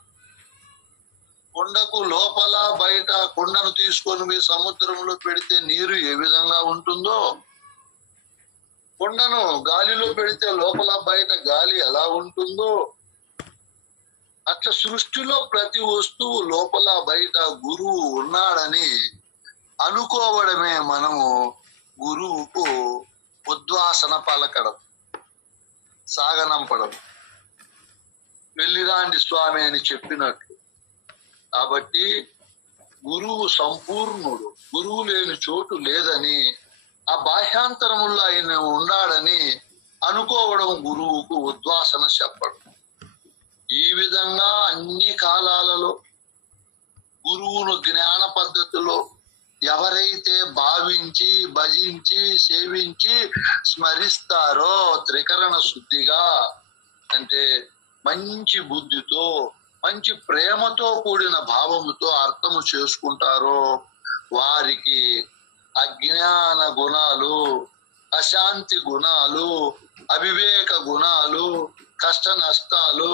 కొండకు లోపల బయట, కొండను తీసుకొని మీ సముద్రంలో పెడితే నీరు ఏ విధంగా ఉంటుందో, కొండను గాలిలో పెడితే లోపల బయట గాలి ఎలా ఉంటుందో, అట్లా సృష్టిలో ప్రతి వస్తువు లోపల బయట గురువు ఉన్నాడని అనుకోవడమే మనము గురువుకు ఉద్వాసన పలకడం, సాగనంపడం, వెళ్ళిరాండి స్వామి అని చెప్పినట్లు. కాబట్టి గురువు సంపూర్ణుడు, గురువు లేని చోటు లేదని, ఆ బాహ్యాంతరముల్లో ఆయన ఉన్నాడని అనుకోవడం గురువుకు ఉద్వాసన చెప్పడం. ఈ విధంగా అన్ని కాలాలలో గురువును జ్ఞాన పద్ధతిలో ఎవరైతే భావించి, భజించి, సేవించి, స్మరిస్తారో, త్రికరణ శుద్ధిగా అంటే మంచి బుద్ధితో, మంచి ప్రేమతో కూడిన భావముతో అర్థము చేసుకుంటారో వారికి అజ్ఞాన గుణాలు, అశాంతి గుణాలు, అవివేక గుణాలు, కష్ట నష్టాలు,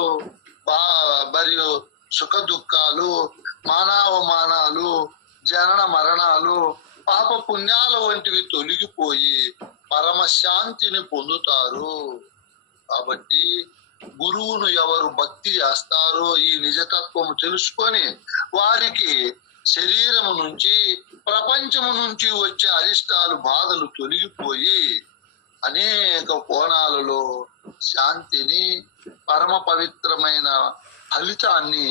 మరియు సుఖ దుఃఖాలు, మానవమానాలు, జనన మరణాలు, పాప పుణ్యాల వంటివి తొలగిపోయి పరమశాంతిని పొందుతారు. కాబట్టి గురువును ఎవరు భక్తి చేస్తారో ఈ నిజతత్వము తెలుసుకొని వారికి శరీరము నుంచి ప్రపంచము నుంచి వచ్చే అరిష్టాలు బాధలు తొలగిపోయి అనేక కోణాలలో శాంతిని పరమ పవిత్రమైన ఫలితాన్ని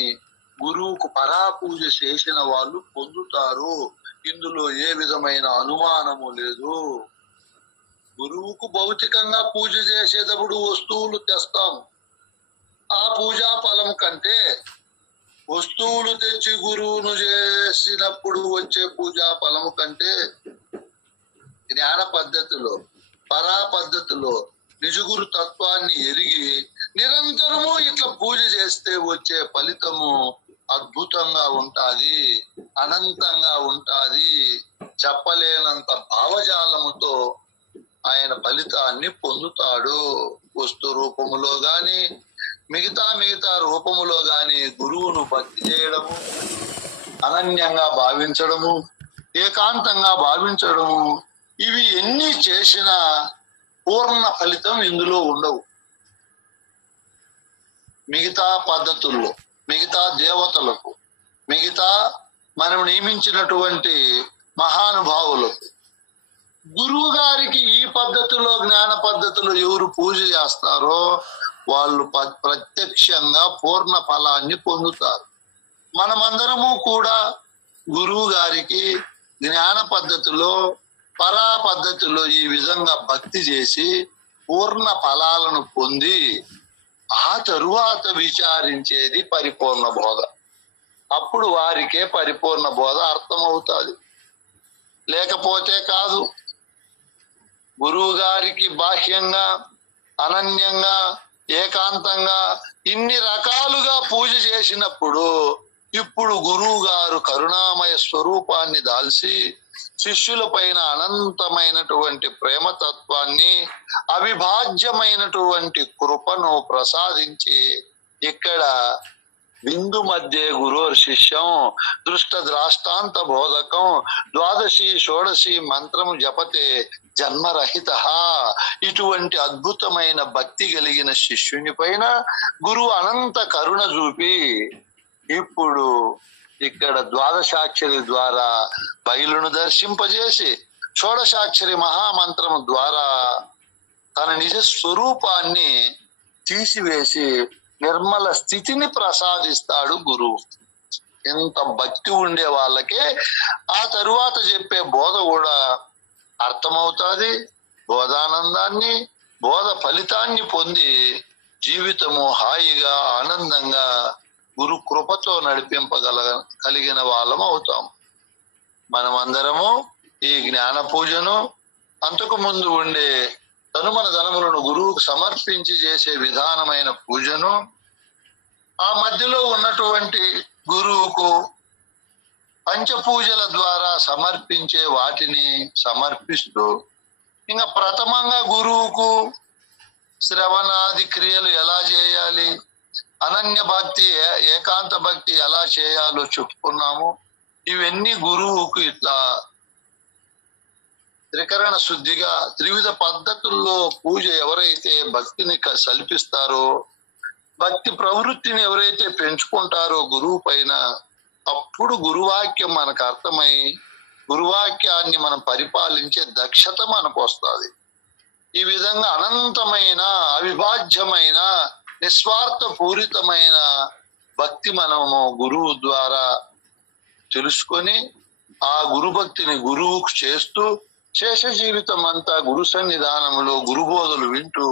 గురువుకు పరాపూజ చేసిన వాళ్ళు పొందుతారు. ఇందులో ఏ విధమైన అనుమానము లేదు. గురువుకు భౌతికంగా పూజ చేసేటప్పుడు వస్తువులు తెస్తాము. ఆ పూజా ఫలం కంటే వస్తువులు తెచ్చి గురువును చేసినప్పుడు వచ్చే పూజా ఫలము కంటే జ్ఞాన పద్ధతిలో పరా పద్ధతిలో నిజగురు తత్వాన్ని ఎరిగి నిరంతరము ఇట్లా పూజ చేస్తే వచ్చే ఫలితము అద్భుతంగా ఉంటాది, అనంతంగా ఉంటాది. చెప్పలేనంత భావజాలముతో ఆయన ఫలితాన్ని పొందుతాడు. వస్తు రూపములో గాని మిగతా రూపములో గాని గురువును భక్తి చేయడము, అనన్యంగా భావించడము, ఏకాంతంగా భావించడము, ఇవి ఎన్ని చేసినా పూర్ణ ఫలితం ఇందులో ఉండవు. మిగతా పద్ధతుల్లో మిగతా దేవతలకు మిగతా మనం నియమించినటువంటి మహానుభావులకు గురువు గారికి ఈ పద్ధతిలో జ్ఞాన పద్ధతిలో ఎవరు పూజ చేస్తారో వాళ్ళు ప్రత్యక్షంగా పూర్ణ ఫలాన్ని పొందుతారు. మనమందరము కూడా గురువు గారికి జ్ఞాన పద్ధతిలో పరా పద్ధతిలో ఈ విధంగా భక్తి చేసి పూర్ణ ఫలాలను పొంది ఆ తరువాత విచారించేది పరిపూర్ణ బోధ. అప్పుడు వారికే పరిపూర్ణ బోధ అర్థమవుతుంది. లేకపోతే కాదు. గురువు గారికి బాహ్యంగా అనన్యంగా ఏకాంతంగా ఇన్ని రకాలుగా పూజ చేసినప్పుడు ఇప్పుడు గురువు గారు కరుణామయ స్వరూపాన్ని దాల్చి శిష్యుల పైన అనంతమైనటువంటి ప్రేమతత్వాన్ని అవిభాజ్యమైనటువంటి కృపను ప్రసాదించి ఇక్కడ బిందు మధ్య గురోర్ శిష్యం దృష్ట ద్రాష్టాంత బోధకం ద్వాదశి షోడశి మంత్రము జపతే జన్మరహిత ఇటువంటి అద్భుతమైన భక్తి కలిగిన శిష్యుని పైన గురువు అనంత కరుణ చూపి ఇప్పుడు ఇక్కడ ద్వాదశాక్షరి ద్వారా బయలును దర్శింపజేసి షోడశాక్షరి మహామంత్రము ద్వారా తన నిజ స్వరూపాన్ని తీసివేసి నిర్మల స్థితిని ప్రసాదిస్తాడు గురువు. ఎంత భక్తి ఉండే వాళ్ళకే ఆ తరువాత చెప్పే బోధ కూడా అర్థమవుతుంది. బోధానందాన్ని బోధ ఫలితాన్ని పొంది జీవితము హాయిగా ఆనందంగా గురు కృపతో కలిగిన వాళ్ళం అవుతాం. మనమందరము ఈ జ్ఞాన పూజను అంతకు ముందు ఉండే తనుమన ధనములను గురువుకు సమర్పించి చేసే విధానమైన పూజను ఆ మధ్యలో ఉన్నటువంటి గురువుకు పంచపూజల ద్వారా సమర్పించే వాటిని సమర్పిస్తూ ఇంకా ప్రథమంగా గురువుకు శ్రవణాది క్రియలు ఎలా చేయాలి, అనన్య భక్తి ఏకాంత భక్తి ఎలా చేయాలో చెప్పుకున్నాము. ఇవన్నీ గురువుకు ఇట్లా త్రికరణ శుద్ధిగా త్రివిధ పద్ధతుల్లో పూజ ఎవరైతే భక్తిని సల్పిస్తారో భక్తి ప్రవృత్తిని ఎవరైతే పెంచుకుంటారో గురువు పైన అప్పుడు గురువాక్యం మనకు అర్థమై గురువాక్యాన్ని మనం పరిపాలించే దక్షత మనకు వస్తుంది. ఈ విధంగా అనంతమైన అవిభాజ్యమైన నిస్వార్థ పూరితమైన భక్తి మనము గురువు ద్వారా తెలుసుకొని ఆ గురు భక్తిని గురువుకు చేస్తూ శేష జీవితం అంతా గురు సన్నిధానంలో గురుబోధలు వింటూ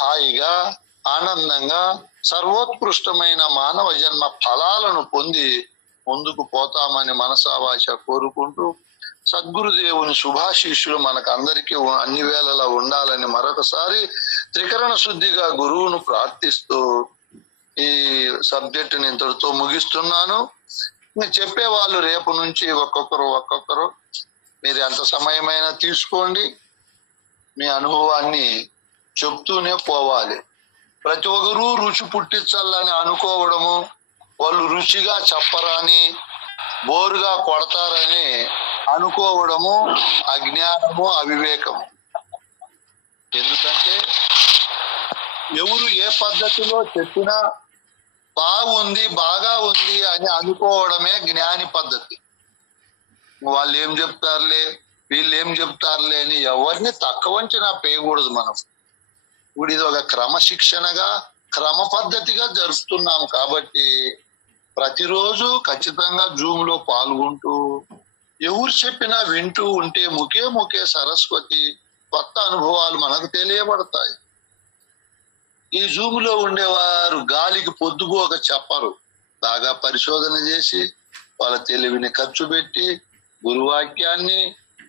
హాయిగా ఆనందంగా సర్వోత్కృష్టమైన మానవ జన్మ ఫలాలను పొంది ముందుకు పోతామని మనసావాచ కోరుకుంటూ సద్గురుదేవుని శుభాశీస్సులు మనకు అందరికీ అన్ని వేళలా ఉండాలని మరొకసారి త్రికరణ శుద్ధిగా గురువును ప్రార్థిస్తూ ఈ సబ్జెక్ట్ ని ఇంతటితో ముగిస్తున్నాను. చెప్పే వాళ్ళు రేపు నుంచి ఒక్కొక్కరు మీరు ఎంత సమయమైనా తీసుకోండి, మీ అనుభవాన్ని చెప్తూనే పోవాలి. ప్రతి ఒక్కరూ రుచి పుట్టించాలని అనుకోవడము, వాళ్ళు రుచిగా చెప్పరని బోరుగా కొడతారని అనుకోవడము అజ్ఞానము అవివేకము. ఎందుకంటే ఎవరు ఏ పద్ధతిలో చెప్పినా బాగుంది, బాగా ఉంది అని అనుకోవడమే జ్ఞాని పద్ధతి. వాళ్ళు ఏం చెప్తారులే, వీళ్ళు ఏం చెప్తారులే అని ఎవరిని తక్కువ అంచనా పేయకూడదు. మనం ఇప్పుడు ఇది ఒక క్రమశిక్షణగా, క్రమ పద్ధతిగా జరుపుతున్నాం కాబట్టి ప్రతిరోజు ఖచ్చితంగా జూమ్ లో పాల్గొంటూ ఎవరు చెప్పినా వింటూ ఉంటే ముఖే ముఖే సరస్వతి కొత్త అనుభవాలు మనకు తెలియబడతాయి. ఈ జూమ్ లో ఉండేవారు గాలికి పొద్దుపోక చెప్పరు. బాగా పరిశోధన చేసి వాళ్ళ తెలివిని ఖర్చు పెట్టి గురువాక్యాన్ని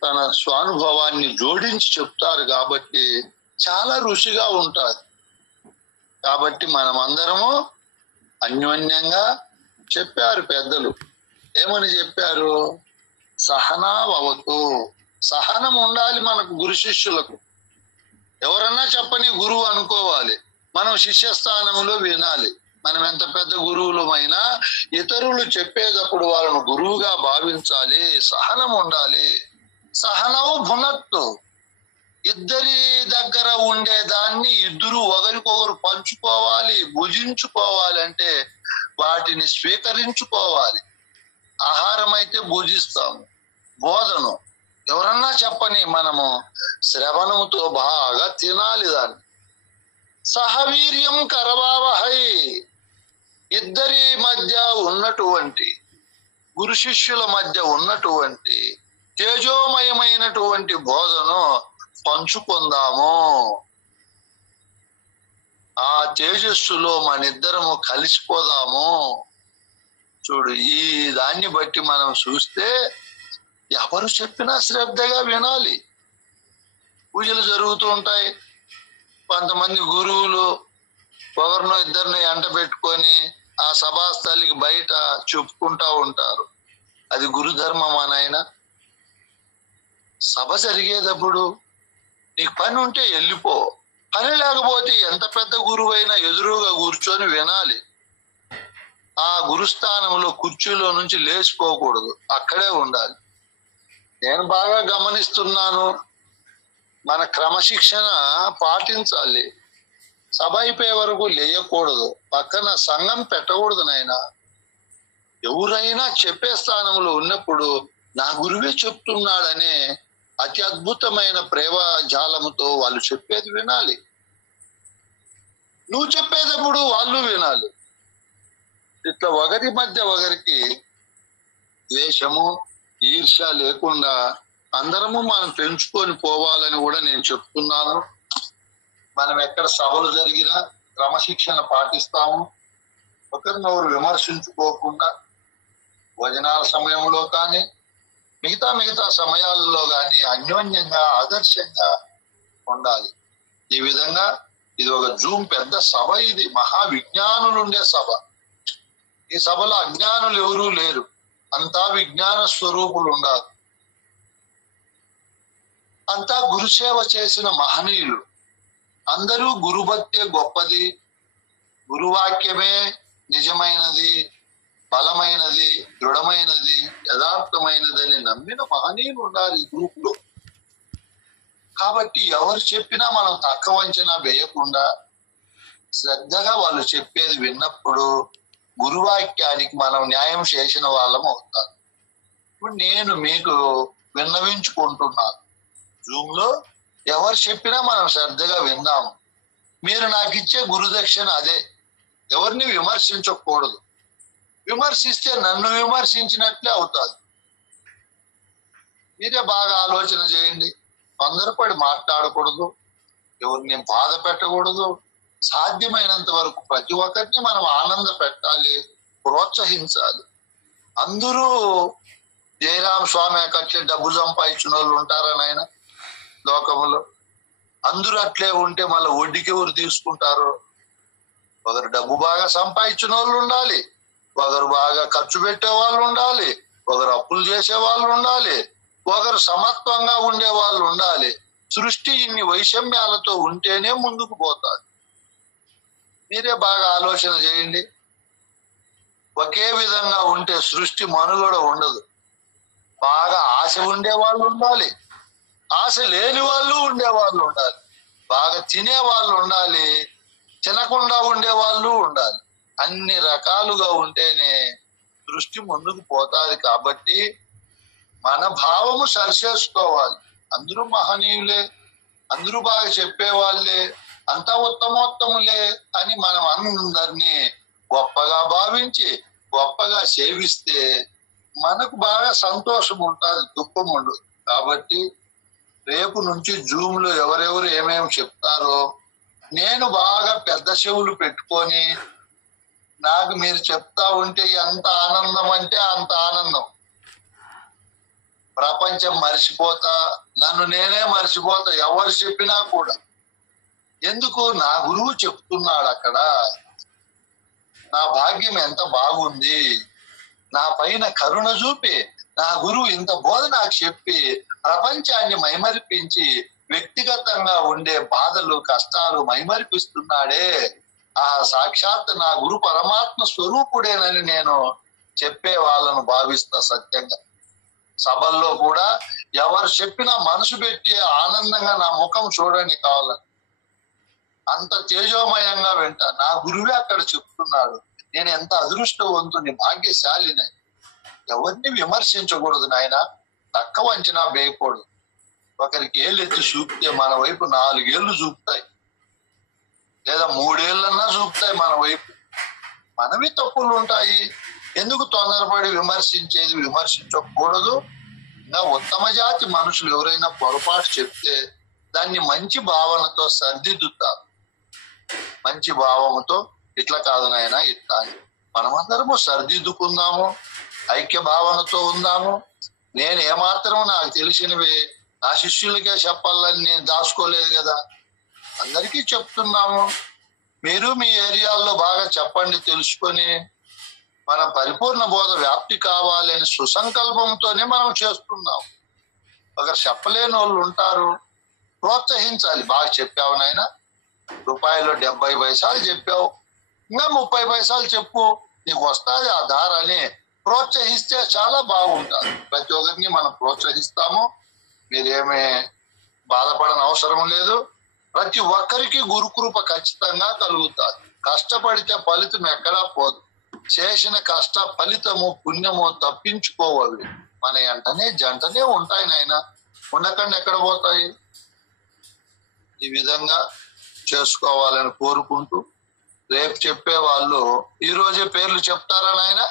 తన స్వానుభవాన్ని జోడించి చెప్తారు కాబట్టి చాలా రుచిగా ఉంటుంది. కాబట్టి మనమందరము అన్యోన్యంగా చెప్పారు పెద్దలు. ఏమని చెప్పారు? సహనావతు, సహనం ఉండాలి మనకు. గురు శిష్యులకు ఎవరన్నా చెప్పని గురువు అనుకోవాలి. మనం శిష్యస్థానంలో వినాలి. మనం ఎంత పెద్ద గురువులమైనా ఇతరులు చెప్పేటప్పుడు వాళ్ళను గురువుగా భావించాలి. సహనం ఉండాలి. సహనము భునత్తు, ఇద్దరి దగ్గర ఉండే దాన్ని ఇద్దరు ఒకరికొకరు పంచుకోవాలి, భుజించుకోవాలి. అంటే వాటిని స్వీకరించుకోవాలి. ఆహారం అయితే భుజిస్తాము, బోధను ఎవరన్నా చెప్పని మనము శ్రవణముతో బాగా తినాలి దాన్ని. సహవీర్యం కరవావహై, ఇద్దరి మధ్య ఉన్నటువంటి గురు శిష్యుల మధ్య ఉన్నటువంటి తేజోమయమైనటువంటి బోధను పంచుకుందాము. ఆ తేజస్సులో మనిద్దరము కలిసిపోదాము. చూడు, ఈ దాన్ని బట్టి మనం చూస్తే ఎవరు చెప్పినా శ్రద్ధగా వినాలి. పూజలు జరుగుతూ ఉంటాయి. కొంతమంది గురువులు ఒకరినో ఇద్దరిని ఎంట పెట్టుకొని ఆ సభాస్థలికి బయట చెప్పుకుంటా ఉంటారు. అది గురుధర్మం నాయన. సభ జరిగేటప్పుడు నీకు పని ఉంటే వెళ్ళిపో, పని లేకపోతే ఎంత పెద్ద గురువైనా ఎదురుగా కూర్చొని వినాలి. ఆ గురుస్థానంలో కుర్చీలో నుంచి లేచిపోకూడదు, అక్కడే ఉండాలి. నేను బాగా గమనిస్తున్నాను, మన క్రమశిక్షణ పాటించాలి. సభ అయిపోయే వరకు లేయకూడదు, పక్కన సంఘం పెట్టకూడదు నాయన. ఎవరైనా చెప్పే స్థానంలో ఉన్నప్పుడు నా గురువే చెప్తున్నాడనే అతి అద్భుతమైన ప్రేమ జాలముతో వాళ్ళు చెప్పేది వినాలి. నువ్వు చెప్పేటప్పుడు వాళ్ళు వినాలి. ఇట్లా ఒకరి మధ్య ఒకరికి ద్వేషము, ఈర్ష్య లేకుండా అందరము మనం పెంచుకొని పోవాలని కూడా నేను చెప్తున్నాను. మనం ఎక్కడ సభలు జరిగినా క్రమశిక్షణ పాటిస్తాము. ఒకరినొకరు విమర్శించుకోకుండా భోజనాల సమయంలో కానీ మిగతా సమయాల్లో కానీ అన్యోన్యంగా ఆదర్శంగా ఉండాలి. ఈ విధంగా ఇది ఒక జూమ్ పెద్ద సభ. ఇది మహా విజ్ఞానులు ఉండే సభ. ఈ సభలో అజ్ఞానులు ఎవరూ లేరు, అంతా విజ్ఞాన స్వరూపులు ఉండాలి. అంతా గురుసేవ చేసిన మహనీయులు. అందరూ గురుభక్తే గొప్పది, గురువాక్యమే నిజమైనది, బలమైనది, దృఢమైనది, యథార్థమైనదని నమ్మిన మహనీయులు ఉండాలి ఈ గ్రూప్ లో. కాబట్టి ఎవరు చెప్పినా మనం తక్కువ అంచనా వేయకుండా శ్రద్ధగా వాళ్ళు చెప్పేది విన్నప్పుడు గురువాక్యానికి మనం న్యాయం చేసిన వాళ్ళం అవుతాం. ఇప్పుడు నేను మీకు విన్నవించుకుంటున్నాను, జూమ్ లో ఎవరు చెప్పినా మనం శ్రద్ధగా విందాము. మీరు నాకు ఇచ్చే గురుదక్షిణ అదే. ఎవరిని విమర్శించకూడదు. విమర్శిస్తే నన్ను విమర్శించినట్లే అవుతుంది. మీరే బాగా ఆలోచన చేయండి. తొందరపడి మాట్లాడకూడదు, ఎవరిని బాధ పెట్టకూడదు. సాధ్యమైనంత వరకు ప్రతి ఒక్కరిని మనం ఆనంద పెట్టాలి, ప్రోత్సహించాలి. అందరూ జయరామ స్వామి కట్లే డబ్బు సంపాదించిన వాళ్ళు ఉంటారా నాయన లోకములో? అందరూ అట్లే ఉంటే మళ్ళీ వడ్డీకి ఎవరు తీసుకుంటారు? ఒకరు డబ్బు బాగా సంపాదించిన వాళ్ళు ఉండాలి, ఒకరు బాగా ఖర్చు పెట్టే వాళ్ళు ఉండాలి, ఒకరు అప్పులు చేసే వాళ్ళు ఉండాలి, ఒకరు సమత్వంగా ఉండే వాళ్ళు ఉండాలి. సృష్టి ఇన్ని వైషమ్యాలతో ఉంటేనే ముందుకు పోతాది. మీరే బాగా ఆలోచన చేయండి. ఒకే విధంగా ఉంటే సృష్టి మనుగడ ఉండదు. బాగా ఆశ ఉండే వాళ్ళు ఉండాలి, ఆశ లేని వాళ్ళు ఉండేవాళ్ళు ఉండాలి. బాగా తినే వాళ్ళు ఉండాలి, తినకుండా ఉండే వాళ్ళు ఉండాలి. అన్ని రకాలుగా ఉంటేనే దృష్టి ముందుకు పోతాది. కాబట్టి మన భావము సరిచేసుకోవాలి. అందరూ మహనీయులే, అందరూ బాగా చెప్పేవాళ్ళే, అంతా ఉత్తమోత్తములే అని మనం అందరినీ గొప్పగా భావించి గొప్పగా సేవిస్తే మనకు బాగా సంతోషం ఉంటుంది, దుఃఖం ఉండదు. కాబట్టి రేపు నుంచి జూమ్ లో ఎవరెవరు ఏమేమి చెప్తారో నేను బాగా పెద్ద చెవులు పెట్టుకొని నాకు మీరు చెప్తా ఉంటే ఎంత ఆనందం అంటే అంత ఆనందం. ప్రపంచం మర్చిపోతా, నన్ను నేనే మర్చిపోతా, ఎవరు చెప్పినా కూడా. ఎందుకు? నా గురువు చెప్తున్నాడు అక్కడ. నా భాగ్యం ఎంత బాగుంది, నా పైన కరుణ చూపి నా గురువు ఇంత బోధ నాకు చెప్పి ప్రపంచాన్ని మైమరిపించి వ్యక్తిగతంగా ఉండే బాధలు కష్టాలు మైమరిపిస్తున్నాడే. ఆ సాక్షాత్ నా గురు పరమాత్మ స్వరూపుడేనని నేను చెప్పే వాళ్ళను భావిస్తా. సత్యంగా సభల్లో కూడా ఎవరు చెప్పినా మనసు పెట్టి ఆనందంగా నా ముఖం చూడని కావాలని అంత తేజోమయంగా వింటా. నా గురువే అక్కడ చెప్తున్నాడు. నేను ఎంత అదృష్టవంతుని, భాగ్యశాలిని. ఎవరిని విమర్శించకూడదు నాయన, తక్కువ అంచనా వేయకూడదు. ఒకరికి ఏళ్ళు ఎత్తి చూపితే మన వైపు 4 ఏళ్ళు చూపుతాయి, లేదా 3 ఏళ్ళన్నా చూపుతాయి మన వైపు. మనవి తప్పులు ఉంటాయి. ఎందుకు తొందరపడి విమర్శించేది? విమర్శించకూడదు. ఇంకా ఉత్తమ జాతి మనుషులు ఎవరైనా పొరపాటు చెప్తే దాన్ని మంచి భావనతో సర్దిద్దుతారు. మంచి భావంతో ఇట్లా కాదు నాయన ఇట్లా అని మనమందరము సర్దిద్దుకుందాము, ఐక్య భావనతో ఉందాము. నేను ఏమాత్రం నాకు తెలిసినవి నా శిష్యులకే చెప్పాలని నేను దాచుకోలేదు కదా, అందరికీ చెప్తున్నాము. మీరు మీ ఏరియాల్లో బాగా చెప్పండి, తెలుసుకొని మన పరిపూర్ణ బోధ వ్యాప్తి కావాలి అని సుసంకల్పంతోనే మనం చేస్తున్నాం. ఒకరు చెప్పలేని వాళ్ళు ఉంటారు, ప్రోత్సహించాలి. బాగా చెప్పావు నాయన, రూపాయలు 70 పైసలు చెప్పావు, ఇంకా 30 పైసలు చెప్పు, నీకు వస్తుంది ఆ దారని ప్రోత్సహిస్తే చాలా బాగుంటుంది. ప్రతి ఒక్కరిని మనం ప్రోత్సహిస్తాము. మీరేమీ బాధపడని అవసరం లేదు. ప్రతి ఒక్కరికి గురుకృప ఖచ్చితంగా కలుగుతుంది. కష్టపడితే ఫలితం ఎక్కడా పోదు. చేసిన కష్ట ఫలితము పుణ్యము తప్పించుకోవాలి. మన వెంటనే జంటనే ఉంటాయి నాయన, ఉండకండి ఎక్కడ పోతాయి. ఈ విధంగా చేసుకోవాలని కోరుకుంటూ, రేపు చెప్పే వాళ్ళు ఈ రోజే పేర్లు చెప్తారా నాయన?